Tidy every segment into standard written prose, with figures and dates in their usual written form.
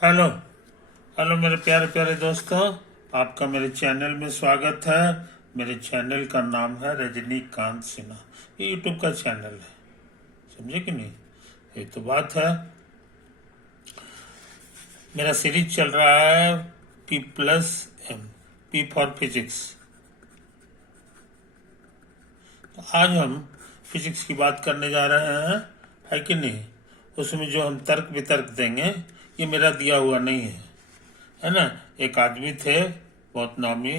Hello. Hello मेरे प्यारे प्यारे दोस्तों, आपका मेरे चैनल में स्वागत है। मेरे चैनल का नाम है रजनीकांत सिन्हा। ये यूट्यूब का चैनल है, समझे कि नहीं। ये तो बात है। मेरा सीरीज चल रहा है P+M, पी फॉर फिजिक्स। तो आज हम फिजिक्स की बात करने जा रहे हैं, है कि नहीं। उसमें जो हम तर्क वितर्क देंगे, ये मेरा दिया हुआ नहीं है ना। एक आदमी थे बहुत नामी,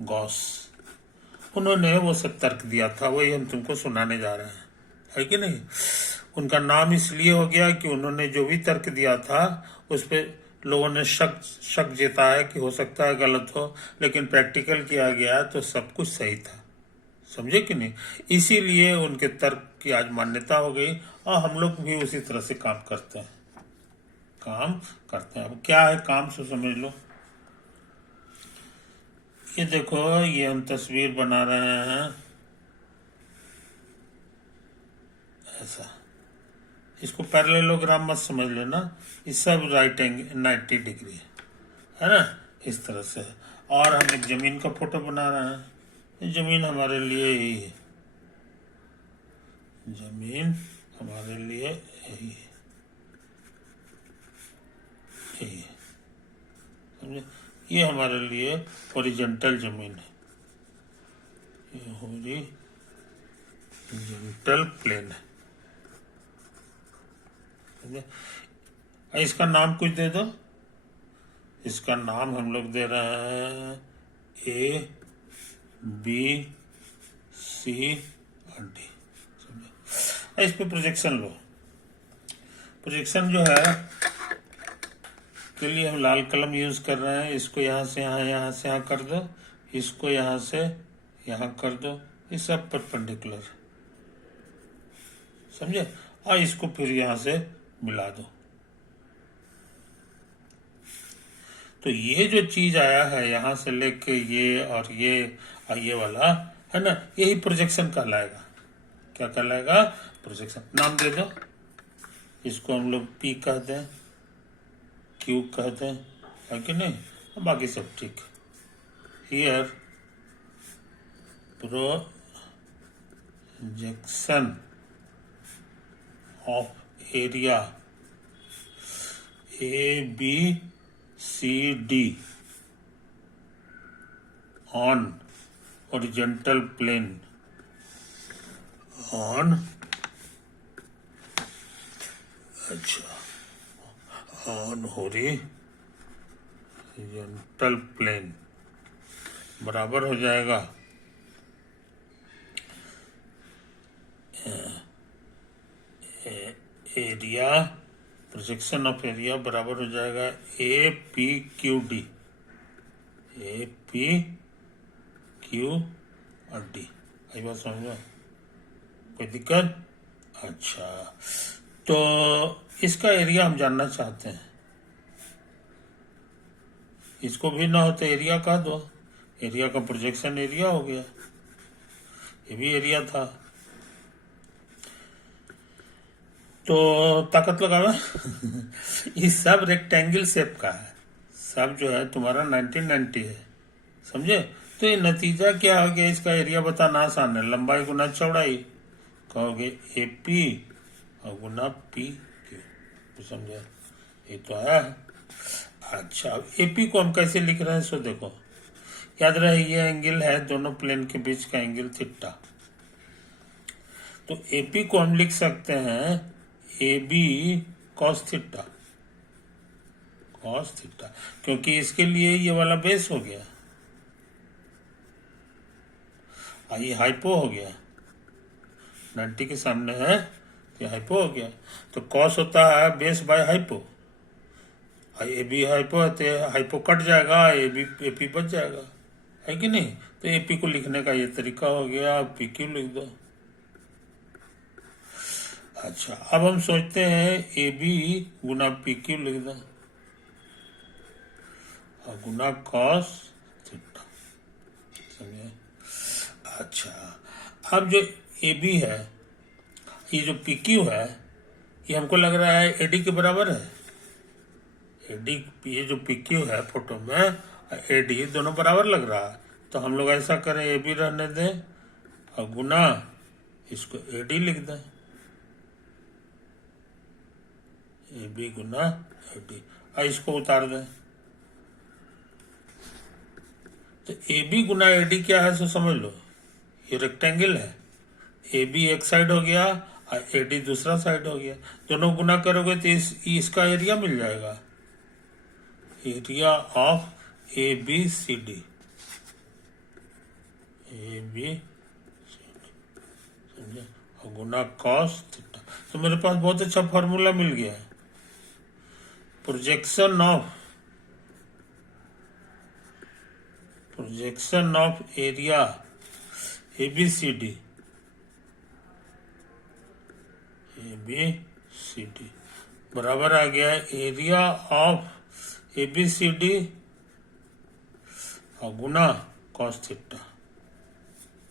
गॉस। उन्होंने वो सब तर्क दिया था, वही हम तुमको सुनाने जा रहे हैं, है कि नहीं। उनका नाम इसलिए हो गया कि उन्होंने जो भी तर्क दिया था उस पे लोगों ने शक शक जताया कि हो सकता है गलत हो, लेकिन प्रैक्टिकल किया गया तो सब कुछ सही था, समझे कि नहीं। इसीलिए उनके तर्क की आज मान्यता हो गई, और हम लोग भी उसी तरह से काम करते हैं। अब क्या है काम, से समझ लो। ये देखो, ये हम तस्वीर बना रहे हैं ऐसा। इसको पैरेललोग्राम मत समझ लेना, ये सब राइट एंगल 90 डिग्री है ना, इस तरह से। और हम एक जमीन का फोटो बना रहे हैं। ये जमीन हमारे लिए यही है, जमीन हमारे लिए यही है, यही है, समझे। ये हमारे लिए हॉरिजॉन्टल जमीन है, ये हॉरिजॉन्टल प्लेन है, समझे। इसका नाम कुछ दे दो। इसका नाम हम लोग दे रहे हैं A B C और D, समझे। इस पे प्रोजेक्शन लो। प्रोजेक्शन जो है के लिए हम लाल कलम यूज कर रहे हैं। इसको यहाँ से यहाँ, यहाँ से यहाँ कर दो, इसको यहाँ से यहाँ कर दो, ये सब परपेंडिकुलर, समझे। और इसको फिर यहाँ से मिला दो। तो ये जो चीज आया है यहाँ से लेके ये और ये वाला है ना, यही प्रोजेक्शन कहलाएगा। क्या कहलाएगा? प्रोजेक्शन। नाम दे दो। इसको हम लोग P कहते हैं, Q कहते हैं, है कि नहीं। बाकी सब ठीक। Here projection of area ABCD on horizontal plane on horizontal plane बराबर हो जाएगा एरिया, प्रोजेक्शन ऑफ एरिया बराबर हो जाएगा APQD, APQD। आई बात समझ में? कोई दिक्कत? अच्छा, तो इसका एरिया हम जानना चाहते हैं। इसको भी ना हो तो एरिया कह दो। एरिया का प्रोजेक्शन एरिया हो गया, ये भी एरिया था। तो ताकत लगाना ये सब रेक्टेंगल शेप का है, सब जो है तुम्हारा 1990 है, समझे। तो ये नतीजा क्या हो गया, इसका एरिया बताना आसान है। लंबाई गुना चौड़ाई, कहोगे AP और गुना PQ, तो समझे। ये तो आया है। अच्छा, AP को हम कैसे लिख रहे हैं सो देखो। याद रहे ये एंगल है दोनों प्लेन के बीच का एंगल थीटा। तो AP को हम लिख सकते हैं AB cos theta, cos theta, क्योंकि इसके लिए ये वाला बेस हो गया, ये हाइपो हो गया, 90 के सामने है तो हाइपो हो गया। तो cos होता है base by hypo, AB hypo है तो हाइपो कट जाएगा, AP बच जाएगा, है कि नहीं। तो AP को लिखने का ये तरीका हो गया, PQ लिख दो। अच्छा, अब हम सोचते हैं AB गुना PQ लिख दो और गुना cos थीटा, समझे। अच्छा, अब जो AB है, ये जो PQ है, ये हमको लग रहा है AD के बराबर है, एडी, ये जो पीक्यू है फोटो में, एडी दोनों बराबर लग रहा है, तो हम लोग ऐसा करें, ए बी रहने दें और गुना इसको एडी लिख दें, ए बी गुना एडी, और इसको उतार दें। तो ए बी गुना एडी क्या है, सो समझ लो, ये रेक्टेंगल है, ए बी एक साइड हो गया और एडी दूसरा साइड हो गया, दोनों गुना करोगे तो इसका एरिया मिल जाएगा, area of A B C D, A B समझे, और गुना कॉस थीटा। तो मेरे पास बहुत अच्छा फॉर्मूला मिल गया है, projection of area A B C D, A B C D बराबर आ गया है area of A B C D और गुना कॉस थीटा,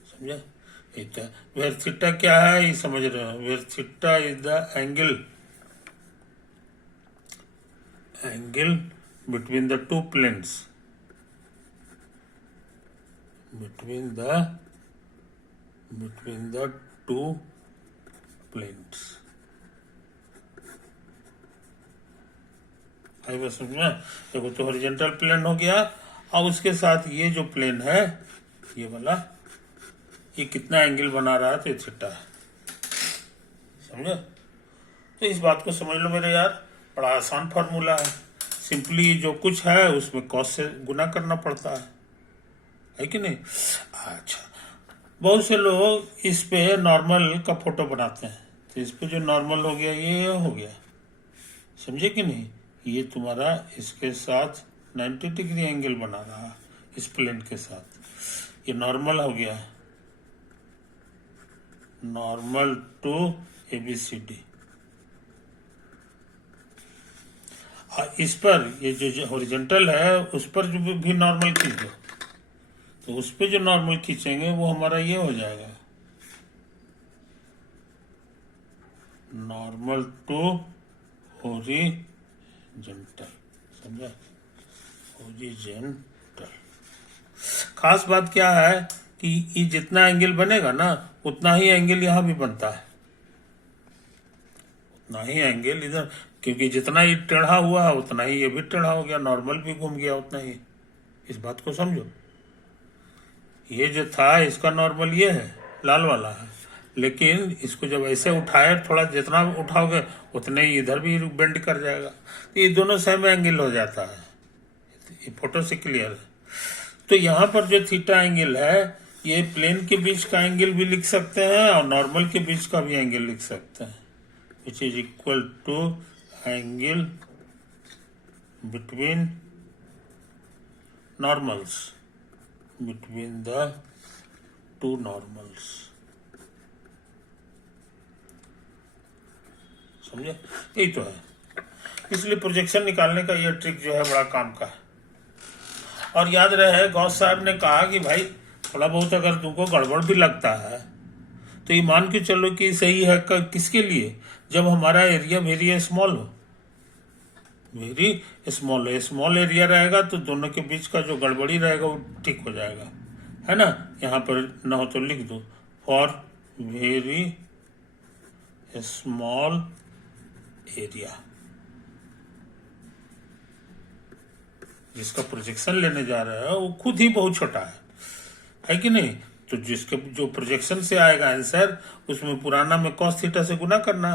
समझे। वेयर थीटा क्या है ये समझ रहे हो, where theta is the angle between the two planes, between the two planes। आई बात समझ में। देखो तो हॉरिजॉन्टल प्लेन हो गया और उसके साथ ये जो प्लेन है ये वाला, ये कितना एंगल बना रहा है, तो ये थीटा है, समझे। तो इस बात को समझ लो मेरे यार, बड़ा आसान फार्मूला है, सिंपली जो कुछ है उसमें कॉस से गुना करना पड़ता है कि नहीं। अच्छा, बहुत से लोग इस पे नॉर्मल का फोटो बनाते हैं, तो इस पे जो नॉर्मल हो गया ये हो गया, समझे कि नहीं। ये तुम्हारा इसके साथ 90 डिग्री एंगल बना रहा है इस प्लेन के साथ, ये नॉर्मल हो गया, normal to A B C D. इस पर ये जो हॉरिजॉन्टल है उस पर जो भी नॉर्मल खींच दो, तो उस पे जो नॉर्मल खींचेंगे वो हमारा ये हो जाएगा, नॉर्मल टू हॉरिजॉन्टल, समझा, हॉरिजॉन्टल। खास बात क्या है कि ये जितना एंगल बनेगा ना उतना ही एंगल यहाँ भी बनता है, उतना ही एंगल इधर, क्योंकि जितना ये टेढ़ा हुआ है उतना ही ये भी टेढ़ा हो गया, नॉर्मल भी घूम गया उतना ही। इस बात को समझो, ये जो था इसका नॉर्मल ये है, लाल वाला है, लेकिन इसको जब ऐसे उठाए, थोड़ा जितना उठाओगे उतने ही इधर भी बेंड कर जाएगा, तो ये दोनों सेम एंगल हो जाता है। ये फोटो से क्लियर है। तो यहाँ पर जो थीटा एंगल है ये प्लेन के बीच का एंगल भी लिख सकते हैं और नॉर्मल के बीच का भी एंगल लिख सकते हैं, which is equal to angle between normals, between the two normals, समझे। यही तो है, इसलिए प्रोजेक्शन निकालने का यह ट्रिक जो है बड़ा काम का है। और याद रहे गौस साहब ने कहा कि भाई थोड़ा बहुत अगर तुमको गड़बड़ भी लगता है तो ये मान के चलो कि सही है, किसके लिए, जब हमारा एरिया वेरी स्मॉल हो, वेरी स्मॉल है, स्मॉल एरिया रहेगा तो दोनों के बीच का जो गड़बड़ी रहेगा वो ठीक हो जाएगा, है ना। यहाँ पर ना हो तो लिख दो, फॉर वेरी स्मॉल एरिया, जिसका प्रोजेक्शन लेने जा रहा है वो खुद ही बहुत छोटा है कि नहीं। तो जिसके जो प्रोजेक्शन से आएगा आंसर, उसमें पुराना में कॉस थीटा से गुना करना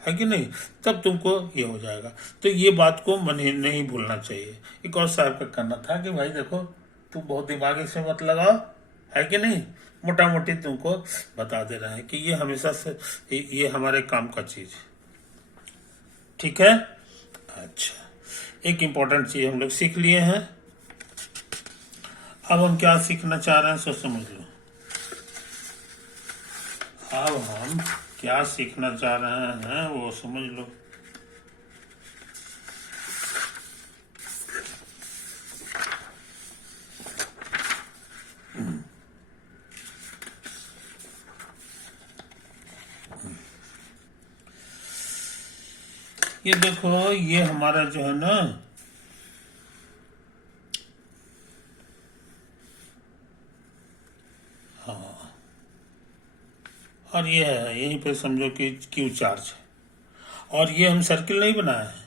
है कि नहीं, तब तुमको ये हो जाएगा। तो ये बात को मन नहीं भूलना चाहिए। एक और साहब का कहना था कि भाई देखो तुम बहुत दिमाग इसमें मत लगाओ, है कि नहीं, मोटा मोटी तुमको बता दे रहा है कि ये हमेशा से ये हमारे काम का चीज, ठीक है। अच्छा, एक इम्पोर्टेंट चीज हम लोग सीख लिए हैं, अब हम क्या सीखना चाह रहे हैं सो समझ लो। अब हम क्या सीखना चाह रहे हैं वो समझ लो। ये देखो, ये हमारा जो है ना और ये है, यहीं पे समझो कि क्यू चार्ज है। और ये हम सर्किल नहीं बनाए हैं,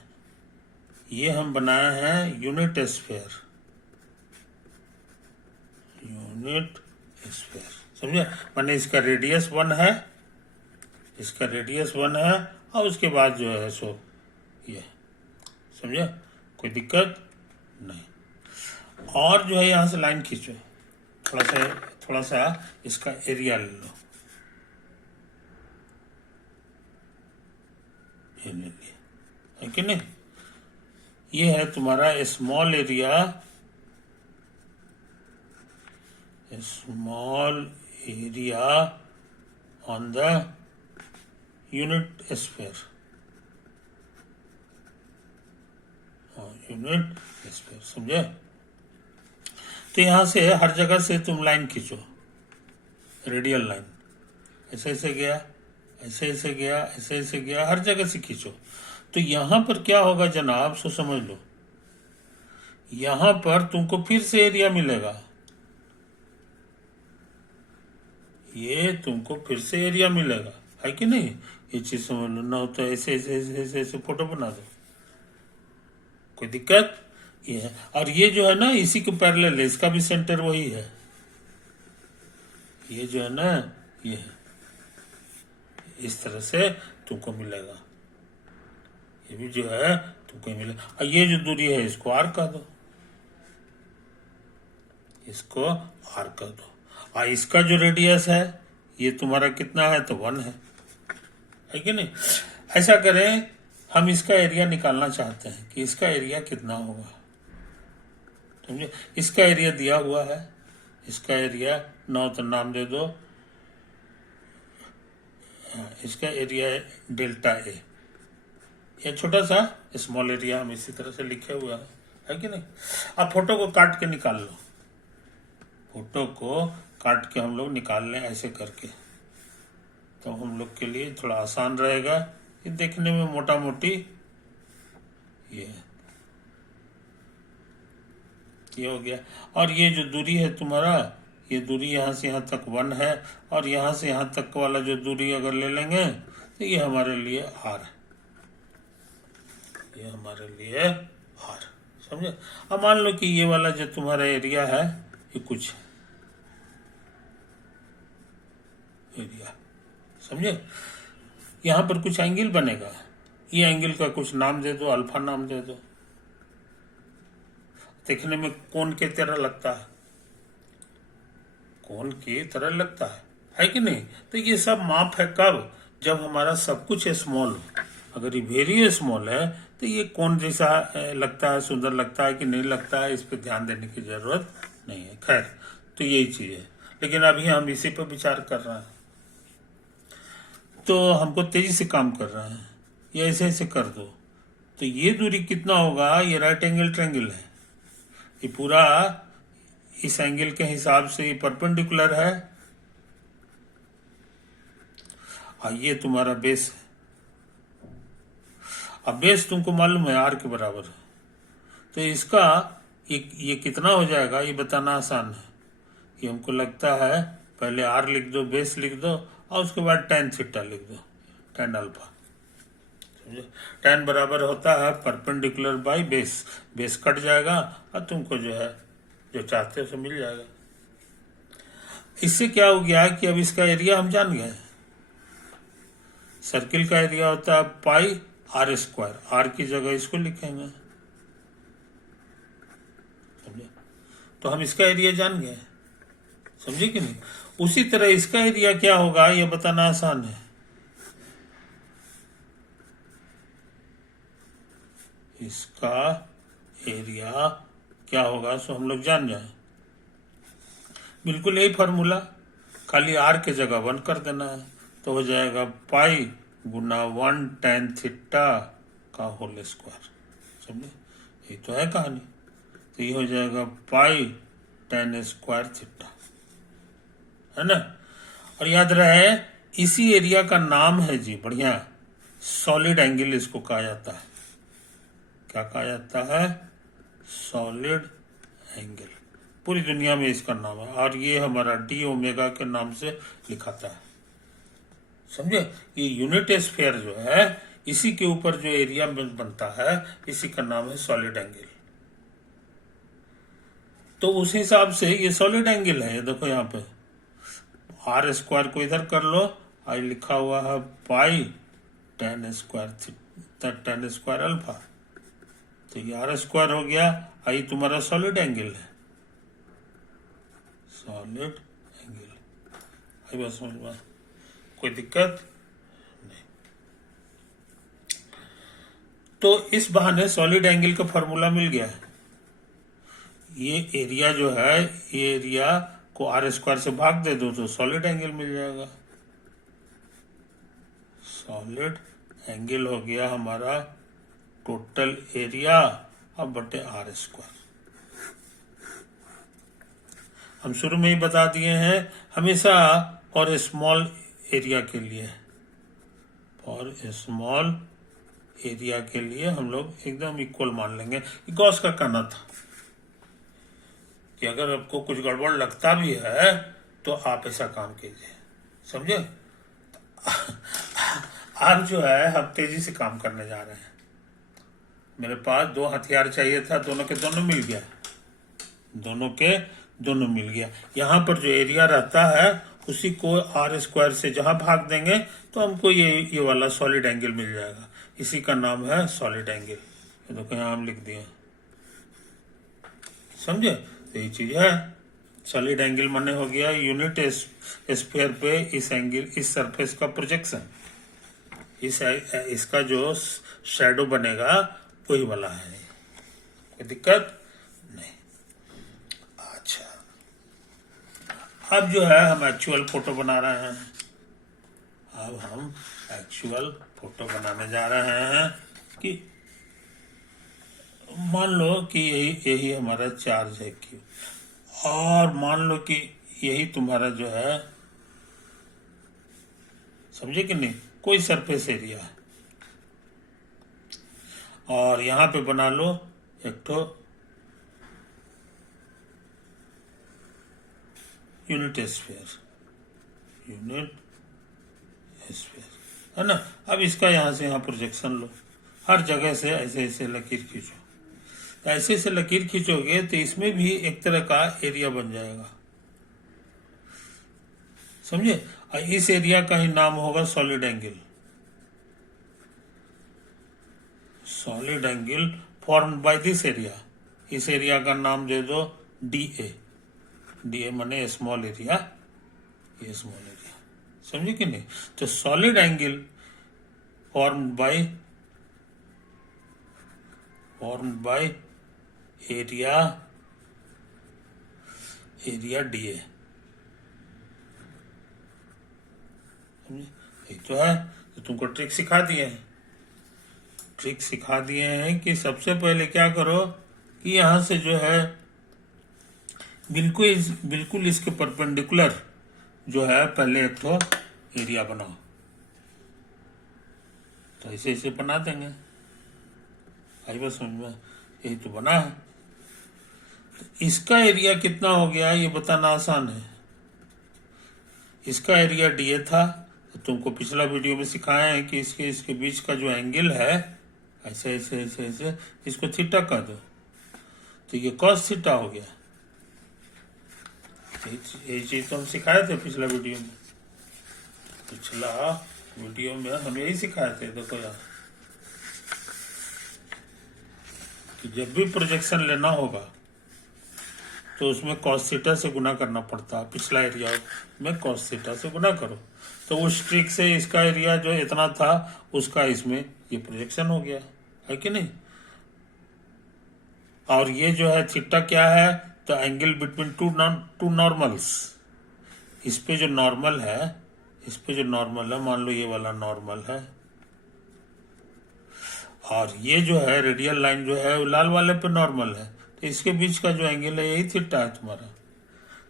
ये हम बनाए हैं यूनिट स्फीयर, यूनिट स्फीयर, समझे। माने इसका रेडियस 1 है, इसका रेडियस 1 है, और उसके बाद जो है सो ये, समझे, कोई दिक्कत नहीं। और जो है यहाँ से लाइन खींचो, थोड़ा सा इसका एरिया ले लो, ये ले लिया है कि नहीं। ये है तुम्हारा small area, on the unit sphere, unit sphere, समझे। तो यहां से हर जगह से तुम लाइन खींचो, रेडियल लाइन, ऐसे ऐसे गया, ऐसे ऐसे गया, ऐसे ऐसे गया, हर जगह से खींचो। तो यहां पर क्या होगा जनाब, सो समझ लो, यहां पर तुमको फिर से एरिया मिलेगा, ये तुमको फिर से एरिया मिलेगा, है कि नहीं। ये चीज समझ लो, ना हो तो ऐसे ऐसे ऐसे ऐसे ऐसे फोटो बना दो, कोई दिक्कत ये है। और ये जो है ना इसी के पैरेलल है, इसका भी सेंटर वही है, ये जो है ना ये है, इस तरह से तुमको मिलेगा, ये भी जो है तुमको मिलेगा। और ये जो दूरी है इसको आर कर दो, इसको आर कर दो। और इसका जो रेडियस है ये तुम्हारा कितना है, तो 1 है कि नहीं। ऐसा करें, हम इसका एरिया निकालना चाहते हैं कि इसका एरिया कितना होगा, समझे। इसका एरिया दिया हुआ है, इसका एरिया 9 तो नाम दे दो, इसका एरिया है डेल्टा ए, ये छोटा सा स्मॉल एरिया हम इसी तरह से लिखे हुआ है कि नहीं। अब फोटो को काट के निकाल लो, फोटो को काट के हम लोग निकाल लें ऐसे करके, तो हम लोग के लिए थोड़ा आसान रहेगा। ये देखने में मोटा मोटी ये हो गया। और ये जो दूरी है तुम्हारा, ये दूरी यहाँ से यहाँ तक 1 है, और यहाँ से यहाँ तक वाला जो दूरी अगर ले लेंगे तो ये हमारे लिए r है, ये हमारे लिए r, समझे। अब मान लो कि ये वाला जो तुम्हारा एरिया है ये कुछ एरिया, समझे। यहाँ पर कुछ एंगल बनेगा, ये एंगल का कुछ नाम दे दो, अल्फा नाम दे दो, देखने में कोण की तरह लगता है, कोण की तरह लगता है कि नहीं। तो ये सब माप है कब, जब हमारा सब कुछ स्मॉल हो। अगर ये वेरी स्मॉल है तो ये कोण जैसा लगता है, सुंदर लगता है कि नहीं लगता है, इस पर ध्यान देने की जरूरत नहीं है। खैर, तो यही चीज है, लेकिन अभी हम इसी पर विचार कर रहे हैं, तो हमको तेजी से काम कर रहे हैं। ये ऐसे ऐसे कर दो, तो ये दूरी कितना होगा, ये राइट एंगल ट्रायंगल है, ये पूरा इस एंगल के हिसाब से ये परपेंडिकुलर है, और ये तुम्हारा बेस है। अब बेस तुमको मालूम है आर के बराबर है, तो इसका ये कितना हो जाएगा ये बताना आसान है। ये हमको लगता है पहले आर लिख दो, बेस लिख दो, और उसके बाद tan थीटा लिख दो, tan अल्फा, समझे। tan बराबर होता है perpendicular by base, base cut जाएगा और तुमको जो है जो चाहते हो सो मिल जाएगा। इससे क्या हो गया कि अब इसका एरिया हम जान गए, सर्किल का एरिया होता है पाई आर स्क्वायर, आर की जगह इसको लिखेंगे, समझे। तो हम इसका एरिया जान गए, समझे कि नहीं। उसी तरह इसका एरिया क्या होगा ये बताना आसान है, इसका एरिया क्या होगा सो हम लोग जान जाए, बिल्कुल यही फॉर्मूला, खाली आर के जगह 1 कर देना है, तो हो जाएगा पाई गुना 1 tan थीटा का होल स्क्वायर, समझे। ये तो है कहानी, तो ये हो जाएगा पाई tan स्क्वायर थीटा, है ना। और याद रहे इसी एरिया का नाम है जी, बढ़िया, सॉलिड एंगल इसको कहा जाता है। क्या कहा जाता है, सॉलिड एंगल, पूरी दुनिया में इसका नाम है। और ये हमारा डी ओमेगा के नाम से लिखाता है, समझे? ये यूनिट स्फीयर जो है इसी के ऊपर जो एरिया बनता है इसी का नाम है सॉलिड एंगल। तो उस हिसाब से ये सॉलिड एंगल है। ये देखो यहाँ पे आर स्क्वायर को इधर कर लो, आई लिखा हुआ है पाई टेन स्क्वायर अल्फा, तो ये आर स्क्वायर हो गया। आई तुम्हारा सॉलिड एंगल है, सॉलिड एंगल। आई बात समझ में? कोई दिक्कत नहीं। तो इस बहाने सॉलिड एंगल का फॉर्मूला मिल गया है। ये एरिया जो है, ये एरिया को आर स्क्वायर से भाग दे दो तो सॉलिड एंगल मिल जाएगा। सॉलिड एंगल हो गया हमारा टोटल एरिया अब बटे आर स्क्वायर। हम शुरू में ही बता दिए हैं हमेशा और स्मॉल एरिया के लिए, और स्मॉल एरिया के लिए हम लोग एकदम इक्वल मान लेंगे। गॉस का कहना था कि अगर आपको कुछ गड़बड़ लगता भी है तो आप ऐसा काम कीजिए, समझे? आप जो है हम तेजी से काम करने जा रहे हैं। मेरे पास 2 हथियार चाहिए था, दोनों के दोनों मिल गया, दोनों के दोनों मिल गया। यहाँ पर जो एरिया रहता है उसी को आर स्क्वायर से जहां भाग देंगे तो हमको ये वाला सॉलिड एंगल मिल जाएगा। इसी का नाम है सॉलिड एंगल। ये देखो यहाँ हम लिख दिए, समझे? तो ये चीज है सॉलिड एंगल माने हो गया यूनिट स्फीयर पे इस एंगल, इस सरफेस का प्रोजेक्शन, इसका जो शैडो बनेगा वही वाला है। कोई दिक्कत नहीं। अच्छा, अब जो है हम एक्चुअल फोटो बना रहे हैं। अब हम एक्चुअल फोटो बनाने जा रहे हैं कि मान लो कि यही हमारा चार्ज है क्यू, और मान लो कि यही तुम्हारा जो है, समझे कि नहीं, कोई सरफेस एरिया है, और यहां पे बना लो एक तो यूनिट स्फीयर, यूनिट स्फीयर है ना। अब इसका यहां से यहां प्रोजेक्शन लो, हर जगह से ऐसे ऐसे लकीर खींचो। ऐसे ऐसे लकीर खींचोगे तो इसमें भी एक तरह का एरिया बन जाएगा, समझे? इस एरिया का ही नाम होगा solid angle. Solid angle formed by this area. इस एरिया का नाम दे दो डी ए। डी ए माने स्मॉल एरिया, ये स्मॉल एरिया, समझे कि नहीं? तो solid angle formed by area D A, एक तो है। तो तुमको ट्रिक सिखा दिए हैं, ट्रिक सिखा दिए हैं कि सबसे पहले क्या करो कि यहां से जो है बिल्कुल इसके परपेंडिकुलर जो है पहले एक तो एरिया बनाओ। तो ऐसे ऐसे बना देंगे। आई बस समझ में? यही तो बना है। तो इसका एरिया कितना हो गया ये बताना आसान है। इसका एरिया डीए था, तो तुमको पिछला वीडियो में सिखाया है कि इसके बीच का जो एंगल है ऐसे ऐसे ऐसे ऐसे इसको थीटा कर दो, तो ये कॉस थीटा हो गया। यही चीज तो हम सिखाए थे पिछला वीडियो में। पिछला वीडियो में हम यही सिखाए थे। देखो यार कि जब भी प्रोजेक्शन लेना होगा तो उसमें कॉस थीटा से गुना करना पड़ता है। पिछला एरिया में कॉस थीटा से गुना करो, तो उस ट्रिक से इसका एरिया जो इतना था उसका इसमें ये प्रोजेक्शन हो गया, है कि नहीं? और ये जो है थीटा क्या है? तो एंगल बिटवीन टू नॉर्मल्स। इस पे जो नॉर्मल है, मान लो ये वाला नॉर्मल है, और ये जो है रेडियल लाइन जो है लाल वाले पे नॉर्मल है, तो इसके बीच का जो एंगल है यही थीटा है तुम्हारा।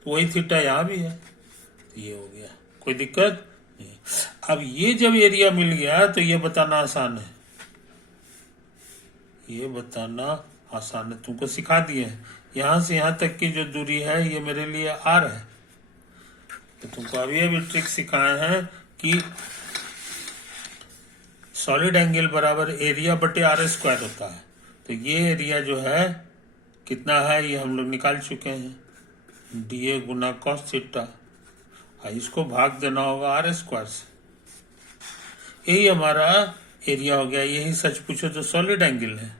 तो वही थीटा यहाँ भी है, तो ये हो गया। कोई दिक्कत नहीं। अब ये जब एरिया मिल गया तो ये बताना आसान है, ये बताना आसान है। तुमको सिखा दिए हैं यहां से यहां तक की जो दूरी है ये मेरे लिए आर है। तो तुमको अभी ट्रिक सिखाए हैं कि सॉलिड एंगल बराबर एरिया बटे आर स्क्वायर होता है। तो ये एरिया जो है कितना है ये हम लोग निकाल चुके हैं, D A Guna cos theta, इसको भाग देना होगा आर स्क्वायर से। यही हमारा एरिया हो गया। यही सच पूछो तो सॉलिड एंगल है,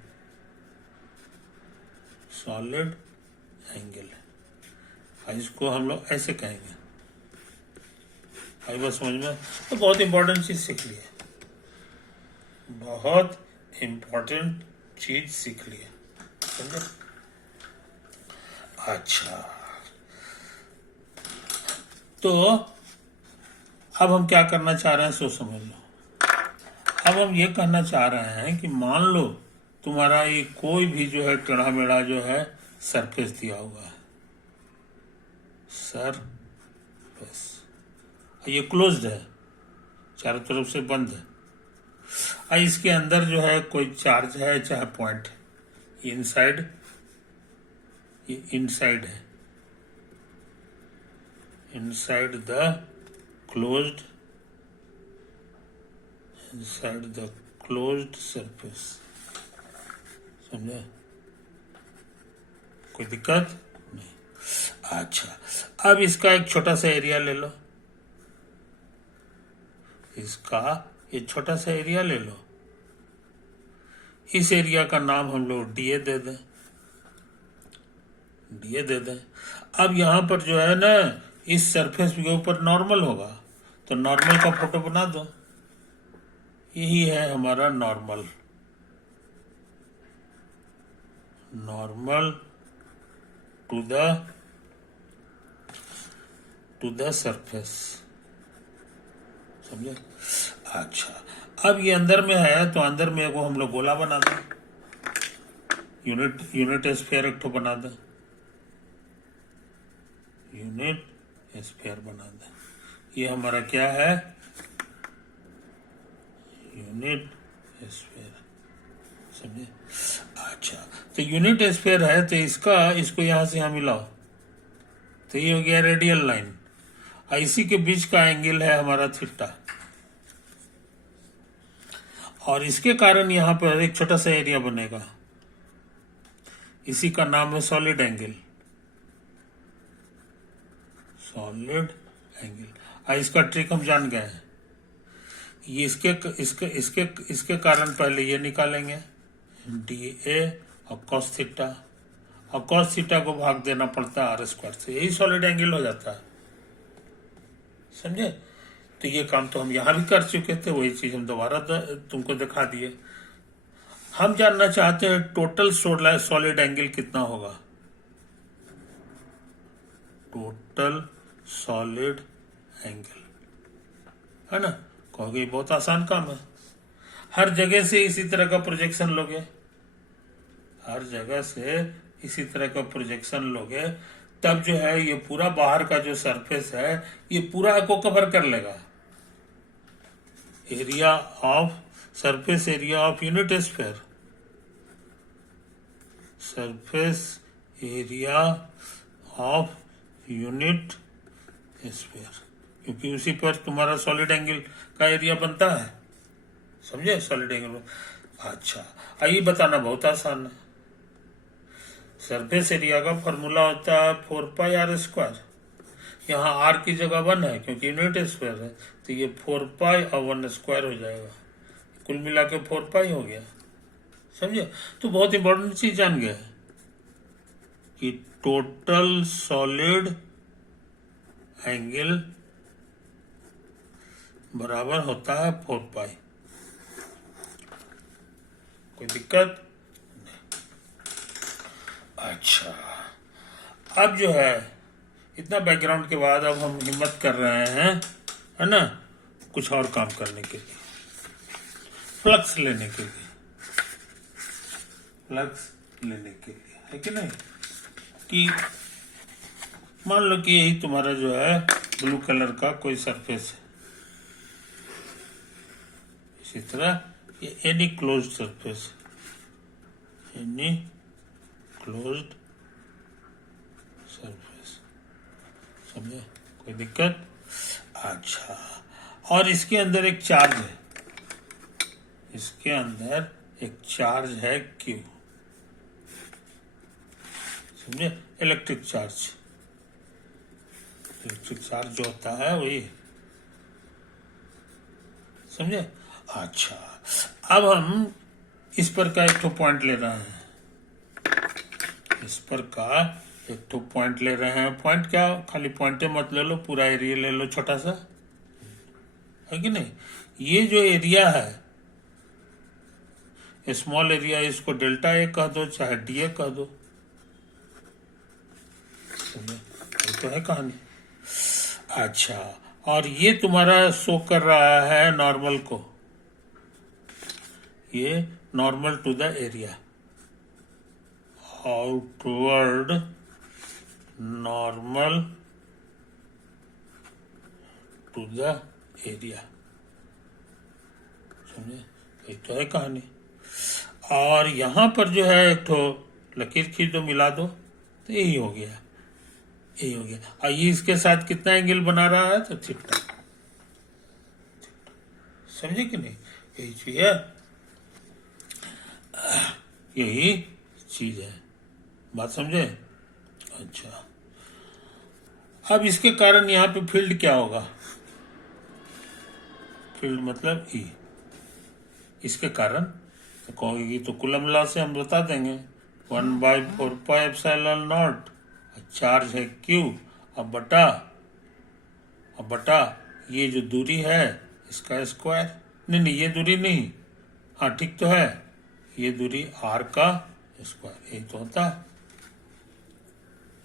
सॉलिड एंगल है। इसको हम लोग ऐसे कहेंगे। आई बात समझ में? तो बहुत इंपॉर्टेंट चीज सीख ली है, बहुत इंपॉर्टेंट चीज सीख ली है, समझे? अच्छा, तो अब हम क्या करना चाह रहे हैं सो समझ लो। अब हम ये कहना चाह रहे हैं कि मान लो तुम्हारा ये कोई भी जो है टेढ़ा मेढ़ा जो है सरफेस दिया हुआ है, सरफेस, ये क्लोज्ड है, चारों तरफ से बंद है। इसके अंदर जो है कोई चार्ज है चाहे पॉइंट, इनसाइड, ये इनसाइड है, inside the closed, inside the closed surface, समझे? कोई दिक्कत नहीं। अच्छा, अब इसका एक छोटा सा एरिया ले लो, इसका ये छोटा सा एरिया ले लो, इस एरिया का नाम हम लोग डीए दे दें, डीए दे दें। अब यहां पर जो है ना इस सरफेस के ऊपर नॉर्मल होगा, तो नॉर्मल का फोटो बना दो। यही है हमारा normal, normal to the surface, समझे? अच्छा, अब ये अंदर में है तो अंदर में वो हम लोग गोला बना दें, यूनिट स्फीयर एक ठो बना दें, यूनिट स्फीयर बना दें। ये हमारा क्या है? यूनिट स्फीयर, समझे? अच्छा, तो यूनिट स्फीयर है तो इसको यहां से यहां मिलाओ, तो ये हो गया रेडियल लाइन, और इसी के बीच का एंगल है हमारा थीटा, और इसके कारण यहां पर एक छोटा सा एरिया बनेगा, इसी का नाम है सॉलिड एंगल, सॉलिड एंगल। इसका ट्रिक हम जान गए हैं। ये इसके कारण पहले ये निकालेंगे डी ए और कॉस थीटा, और कॉस थीटा को भाग देना पड़ता है आर स्क्वायर से, यही सॉलिड एंगल हो जाता है, समझे? तो ये काम तो हम यहां भी कर चुके थे, वही चीज हम दोबारा तुमको दिखा दिए। हम जानना चाहते हैं टोटल सॉलिड एंगल कितना होगा, टोटल सॉलिड एंगल, है ना? कहोगे बहुत आसान काम है, हर जगह से इसी तरह का प्रोजेक्शन लोगे, हर जगह से इसी तरह का प्रोजेक्शन लोगे, तब जो है ये पूरा बाहर का जो सरफेस है ये पूरा को कवर कर लेगा। Area of surface area of unit sphere, surface area of unit sphere, क्योंकि उसी पर तुम्हारा सॉलिड एंगल का एरिया बनता है, समझे? Solid angle. अच्छा, आइए बताना बहुत आसान है। सरफेस एरिया का फॉर्मूला होता है 4 पाई आर स्क्वायर, यहाँ आर की जगह 1 है क्योंकि यूनिट स्क्वायर है, तो ये 4 पाई और 1 स्क्वायर हो जाएगा, कुल मिला के 4 पाई हो गया, समझे? तो बहुत इंपॉर्टेंट चीज जान गया कि टोटल सॉलिड एंगल बराबर होता है 4 पाई। कोई दिक्कत? अच्छा, अब जो है इतना बैकग्राउंड के बाद अब हम हिम्मत कर रहे हैं, है ना, कुछ और काम करने के लिए, फ्लक्स लेने के लिए, फ्लक्स लेने के लिए, है कि नहीं? कि मान लो कि यही तुम्हारा जो है ब्लू कलर का कोई सरफेस है, इसी तरह ये any closed surface, any closed surface, समझे? कोई दिक्कत? अच्छा, और इसके अंदर एक चार्ज है, इसके अंदर एक चार्ज है Q, समझे? इलेक्ट्रिक चार्ज जो होता है वही, समझे? अच्छा, अब हम इस पर का एक पॉइंट ले रहे हैं, इस पर का एक पॉइंट ले रहे हैं। पॉइंट क्या, खाली पॉइंटे मत ले लो, पूरा एरिया ले लो छोटा सा, है कि नहीं? ये जो एरिया है स्मॉल एरिया, इसको डेल्टा ए कह दो चाहे डी ए कह दो, ये तो है कहानी। अच्छा, और ये तुम्हारा शो कर रहा है नॉर्मल को, ये normal to the area, outward normal to the area, समझे? ये तो है कहानी। और यहां पर जो है एक लकीर खींच दो, मिला दो, तो यही हो गया, यही हो गया। और ये इसके साथ कितना एंगल बना रहा है, तो थीटा, समझे कि नहीं? यही चीज है, यही चीज है, बात समझे? अच्छा, अब इसके कारण यहाँ पे फील्ड क्या होगा? फील्ड मतलब E, इसके कारण तो कहोगी तो कूलम लॉ से हम बता देंगे, 1/4πε0, चार्ज है Q, अब बटा ये जो दूरी है इसका स्क्वायर, नहीं ये दूरी नहीं, हाँ ठीक तो है, ये दूरी R का स्क्वायर, यही तो होता है,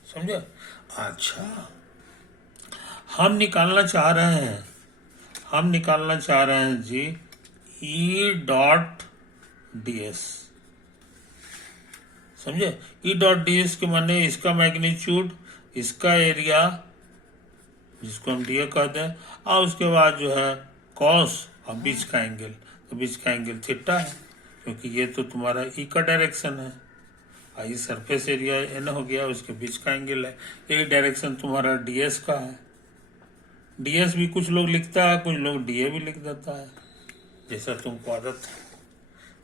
समझे? अच्छा, हम निकालना चाह रहे हैं जी E डॉट ds, समझे? E डॉट ds के माने इसका मैग्नीट्यूड, इसका एरिया जिसको हम dA कहते हैं, और उसके बाद जो है cos और बीच का एंगल, तो बीच का एंगल थीटा है, क्योंकि ये तो तुम्हारा E का डायरेक्शन है, और ये सरफेस एरिया n हो गया, उसके बीच का एंगल है, यही डायरेक्शन तुम्हारा ds का है। ds भी कुछ लोग लिखता है, कुछ लोग dA भी लिख देता है, जैसा तुमको आदत है।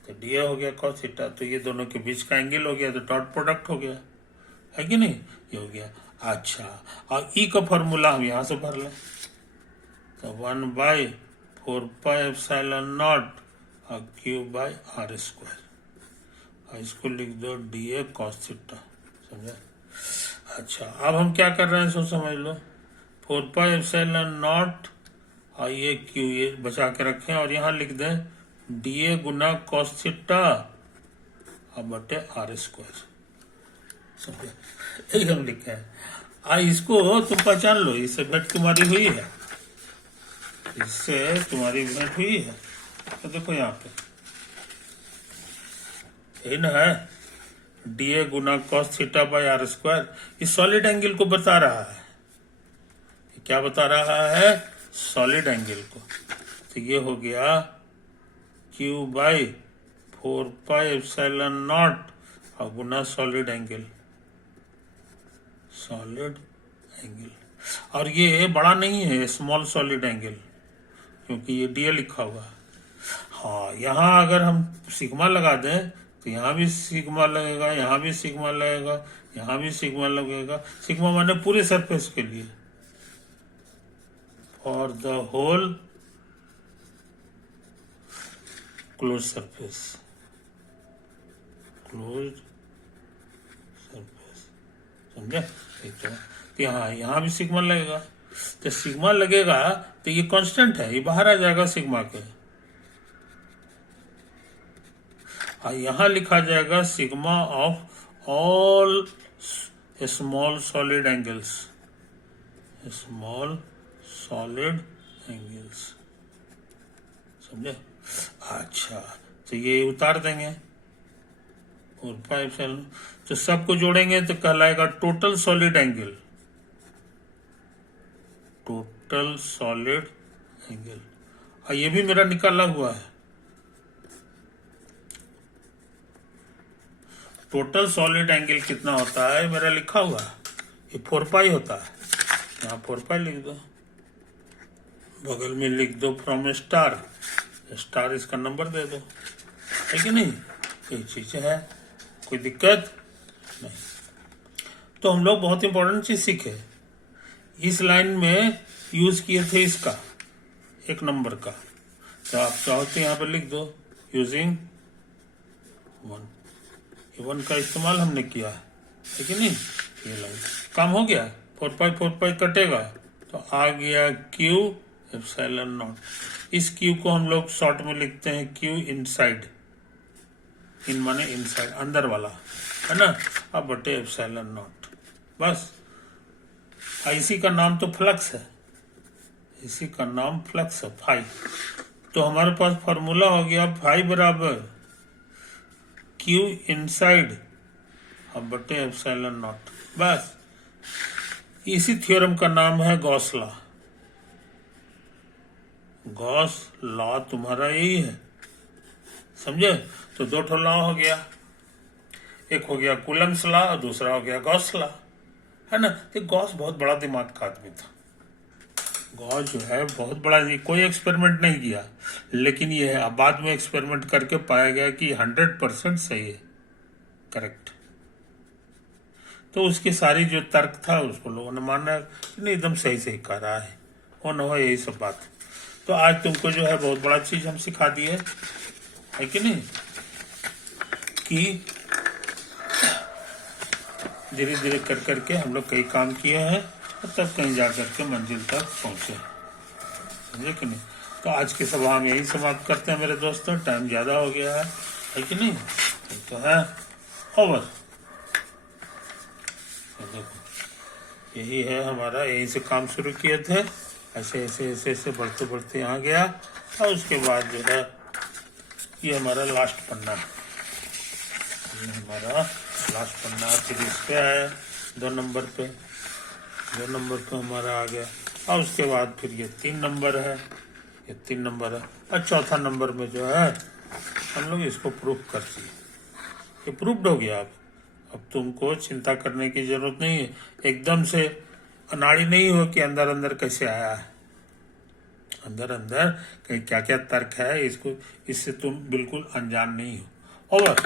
तो dA हो गया cos थीटा, तो ये दोनों के बीच का एंगल हो गया, तो डॉट प्रोडक्ट हो गया, है कि नहीं? ये हो गया। अच्छा, और E का फॉर्मूला हम यहाँ से भर लें, तो 1/4πε0 और Q/r², और इसको लिख दो dA cos थीटा, समझे? अच्छा, अब हम क्या कर रहे हैं सो समझ लो, 4πε0 और ये Q ये बचा के रखें, और यहाँ लिख दें dA गुना cos थीटा और बटे r², समझे? यही हम लिखे हैं। इसको तुम पहचान लो, इससे भेंट तुम्हारी हुई है, इससे तुम्हारी भेंट हुई है, तो देखो यहाँ पे यही ना है, dA Guna cos theta by r², इस सॉलिड एंगल को बता रहा है, क्या बता रहा है? सॉलिड एंगल को। तो ये हो गया Q/4πε0 और गुना सॉलिड एंगल, और ये बड़ा नहीं है, स्मॉल सॉलिड एंगल, क्योंकि ये dA लिखा हुआ है। हाँ, यहाँ अगर हम सिग्मा लगा दें तो यहाँ भी सिग्मा लगेगा, यहाँ भी सिग्मा लगेगा, यहाँ भी सिग्मा लगेगा। सिग्मा माने पूरे सरफेस के लिए, for the whole close surface, समझे? तो यहाँ भी सिग्मा लगेगा, तो सिग्मा लगेगा तो ये कांस्टेंट है, ये बाहर आ जाएगा सिग्मा के, और यहाँ लिखा जाएगा sigma of all small solid angles, समझे? अच्छा, तो ये उतार देंगे, और 5 तो सबको जोड़ेंगे तो कहलाएगा टोटल सॉलिड एंगल, और ये भी मेरा निकाला हुआ है। टोटल सॉलिड एंगल कितना होता है मेरा लिखा हुआ है, ये 4π होता है, यहाँ 4π लिख दो, बगल में लिख दो फ्रॉम स्टार स्टार इसका नंबर दे दो, है कि नहीं? यही चीज है, कोई दिक्कत नहीं। तो हम लोग बहुत इंपॉर्टेंट चीज सीखे, इस लाइन में यूज किए थे इसका एक नंबर का, तो आप चाहो तो यहाँ पे लिख दो यूजिंग 1, ये 1 का इस्तेमाल हमने किया है कि नहीं? ये लाइन काम हो गया, 4 पाई कटेगा तो आ गया Q एप्सिलॉन नॉट। इस Q को हम लोग शॉर्ट में लिखते हैं Q इनसाइड, इन माने इनसाइड, अंदर वाला, है ना? अब बटे एप्सिलॉन नॉट, बस। इसी का नाम तो फ्लक्स है, इसी का नाम फ्लक्स है, फाई। तो हमारे पास फॉर्मूला हो गया फाई बराबर Q इनसाइड अब बटे एप्सिलॉन नॉट, बस। इसी थ्योरम का नाम है गॉस लॉ। गॉस लॉ तुम्हारा यही है, समझे? तो 2 ठो लॉ हो गया, एक हो गया कूलम्स लॉ और दूसरा हो गया गॉस लॉ, है ना? तो गॉस बहुत बड़ा दिमाग का आदमी था। गॉस जो है बहुत बड़ा, कोई एक्सपेरिमेंट नहीं किया, लेकिन ये है अब बाद में एक्सपेरिमेंट करके पाया गया कि 100% सही है, करेक्ट। तो उसकी सारी जो तर्क था उसको लोगों ने माना कि नहीं एकदम सही सही कर रहा है, हो न हो यही सब बात। तो आज तुमको जो है बहुत बड़ा चीज हम सिखा दिए, है कि नहीं? कि धीरे धीरे कर करके हम लोग कई काम किए हैं और तब कहीं जा करके मंजिल तक पहुंचे, समझे कि नहीं? तो आज की सभा हम यही समाप्त करते हैं मेरे दोस्तों, टाइम ज्यादा हो गया है कि नहीं? तो है ओवर। देखो यही है हमारा, यही से काम शुरू किए थे, ऐसे ऐसे ऐसे ऐसे बढ़ते बढ़ते यहाँ गया, और उसके बाद जो है ये हमारा लास्ट पन्ना है, ये हमारा लास्ट पन्ना। फिर इस पे आया 2 नंबर पे, 2 नंबर पे हमारा आ गया, और उसके बाद फिर ये 3 नंबर है, ये 3 नंबर है, और चौथा नंबर में जो है हम लोग इसको प्रूफ कर दिए, ये प्रूफ्ड हो गया। अब तुमको चिंता करने की जरूरत नहीं है, एकदम से अनाड़ी नहीं हो कि अंदर अंदर कैसे आया है, अंदर अंदर कहीं क्या क्या तर्क है, इसको इससे तुम बिल्कुल अनजान नहीं हो। ओवर।